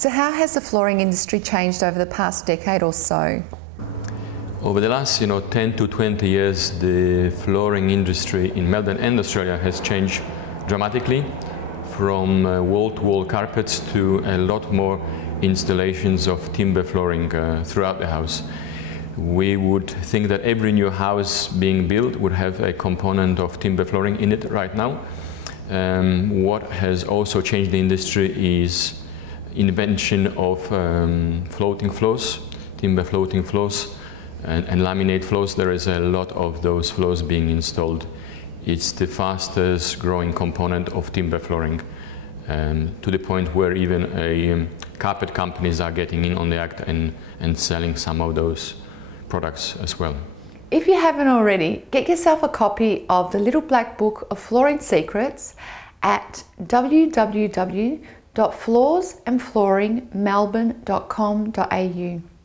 So how has the flooring industry changed over the past decade or so? Over the last 10 to 20 years, the flooring industry in Melbourne and Australia has changed dramatically, from wall-to-wall carpets to a lot more installations of timber flooring throughout the house. We would think that every new house being built would have a component of timber flooring in it right now. What has also changed the industry is invention of floating floors, timber floating floors, and laminate floors. There is a lot of those floors being installed. It's the fastest growing component of timber flooring, to the point where even carpet companies are getting in on the act and selling some of those products as well. If you haven't already, get yourself a copy of the Little Black Book of Flooring Secrets at www.floorsandflooringmelbourne.com.au.